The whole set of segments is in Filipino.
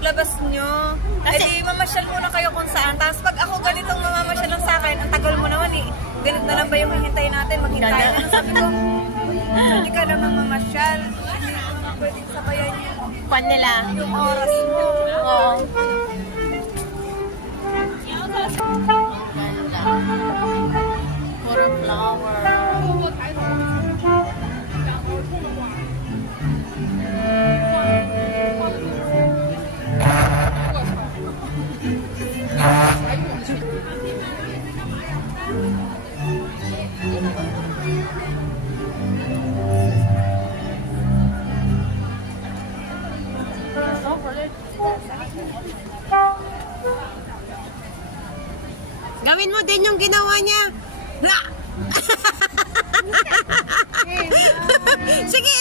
labas nyo. Kasi mamasyal muna kayo kung saan. Tapos pag ako ganitong mamamasyal lang sa akin, ang tagal mo naman eh. Ganito na lang ba yung hihintayin natin? Maghintay na. Sabi ko, hindi ka naman mamasyal. Hindi ko naman pwedeng sabayan yung pan nila. Yung oras mo. Oo. Puro flower. Gawin mo din yung ginawa niya. Sige.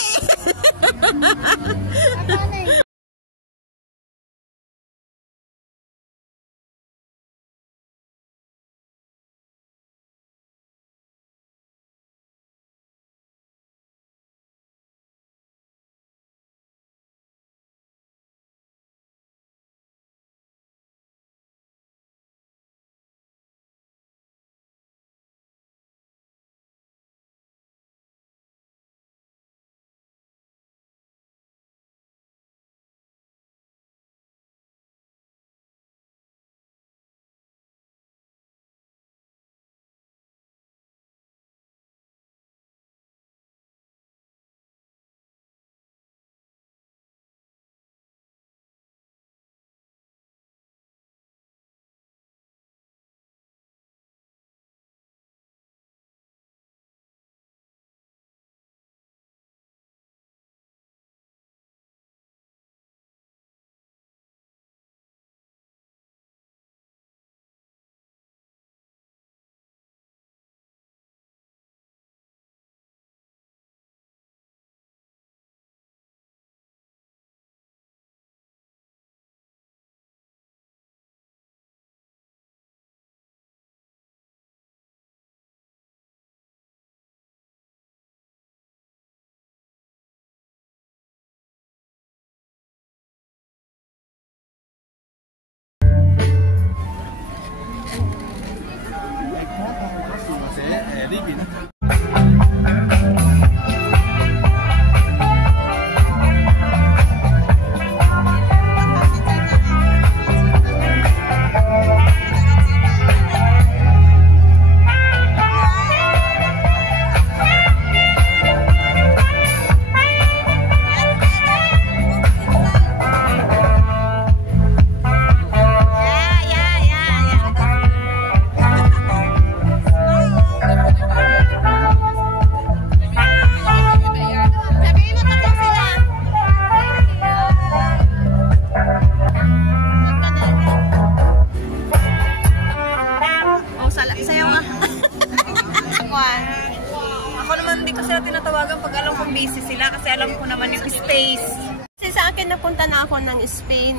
busy sila kasi alam ko naman yung space. Kasi sa akin napunta na ako ng Spain.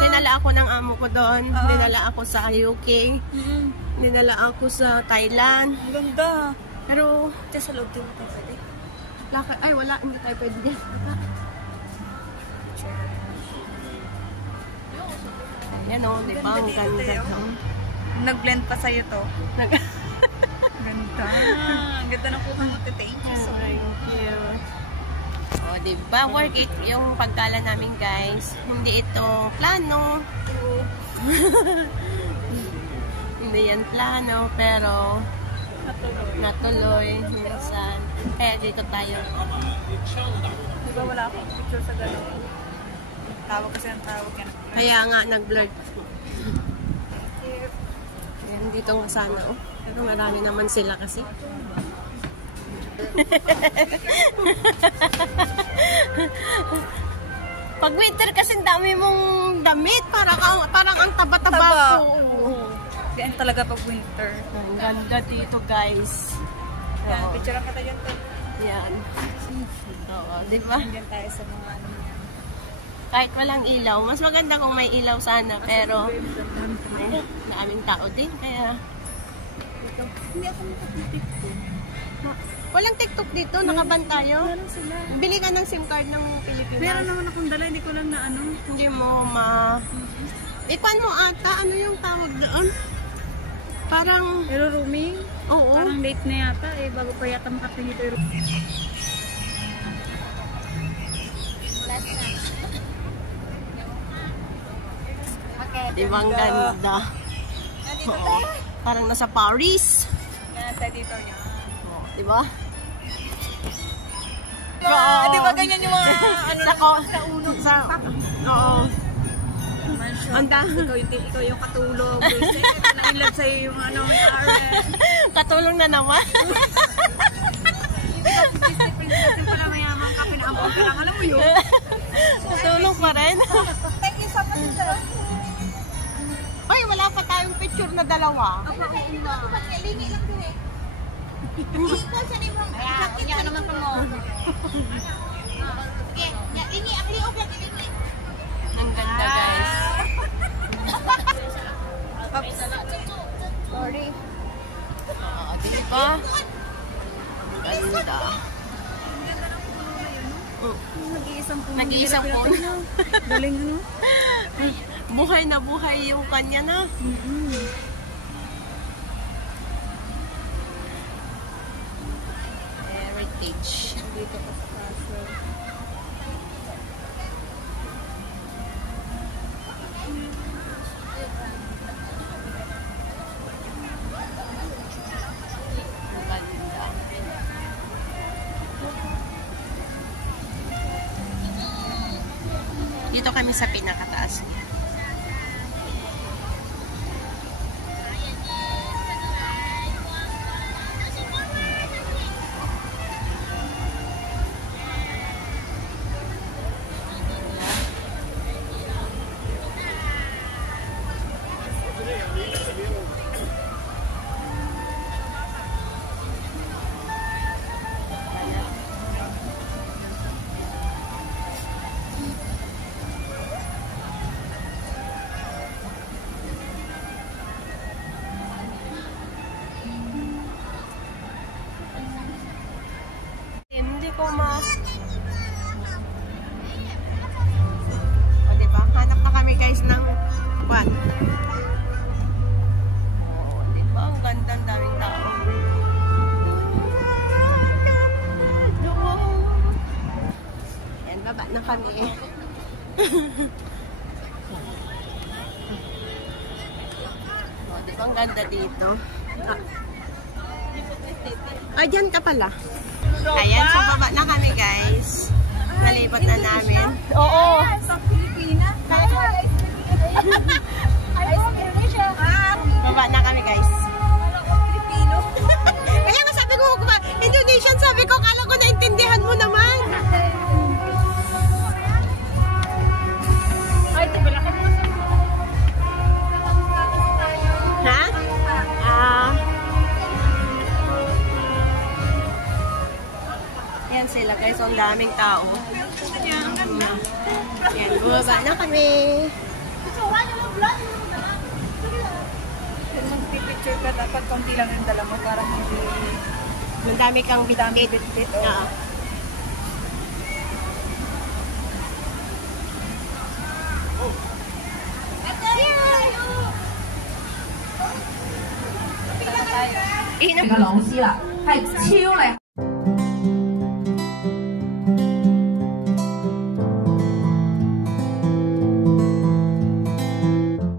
Dinala ako ng amo ko doon. Dinala ako sa UK. Dinala ako sa Thailand. Ganda. Pero ito sa loob din mo tayo pwede. Ay wala, hindi tayo pwede dyan. Ayan o, di ba? Ang ganda. Nag-blend pa sa'yo to. Ganda. Ang ganda ng kuha mo. Thank you so much. Thank you. O, di ba? Work it yung pagkala namin, guys. Hindi ito plano. Hindi yan plano, pero natuloy. Minsan. Kaya dito tayo. Di ba wala akong picture sa gano'n? Tawag kasi ang tawag yan. Kaya nga, nag-blurred. Ayan, dito nga sana, oh. Pero marami naman sila kasi. Pag winter kasi dami mong damit. Parang ang taba-taba ko. Yan talaga pag winter. Ang ganda dito, guys. Yan, picture lang kita dyan. Yan. Oo, di ba? Diyan tayo sa mga ano. Kahit walang ilaw. Mas maganda kung may ilaw sana. Pero daming tao din. Kaya hindi ako nakapipik ko. Walang TikTok dito, nakaban tayo. Meron sila. Bili ka ng SIM card ng Pilipinas. Meron naman akong dala, hindi ko lang na ano. Hindi mo Ikuan mo ata, ano yung tawag doon? Parang... Pero roaming? Oo. Parang late na yata eh, bago pa yata makatingin ito. Diba ang ganda? Nandito Oo. tayo. Parang nasa Paris. Nandito dito niya. Diba? Di ba ganyan yung mga ano sa ulo. Oo. Anda. Ikaw yung katulog. Na-inlove sa'yo yung ano, may RS. Katulong na naman. Princess pala mayamang ka, pinaampun ka lang. Alam mo yun? Katulong pa rin. Thank you so much, sir. Ay, wala pa tayong picture na dalawa. Lingi lang din eh. Ikaw siya ni mong sakit ka naman pa mo. Okay, lingi, ang liog lang, lingi. Ang ganda, guys. Sorry. Diba? Ang ganda. Nag-iisang puno. Galing ano? Buhay na buhay yung kanya na. Heritage. Dito pa sa kaso. Maganda. Dito kami sa pinakataas niya. Hindi ko O, diba? Hanap na kami guys ng one. O, diba? Ang ganda, ang daming tao. Yan, baba na kami. O, diba? Ang ganda dito. Dyan ka pala. Ayan, so baba na kami guys. Nalipat na namin. Oo. Sa Pilipinas. Baba na kami guys. Pilipino. Kaya nga sabi ko, Indonesian, sabi ko, kala ko naintindihan mo naman. Ay, diba lang kami Ha? Yan sila guys, ang daming tao. Yan, bumaba na kami. Kung magpipicture ka, dapat konti lang yung dala mo para hindi Madami kang bitbit. bit-bit. Oo. Cái cái lộn xí là hay chiêu này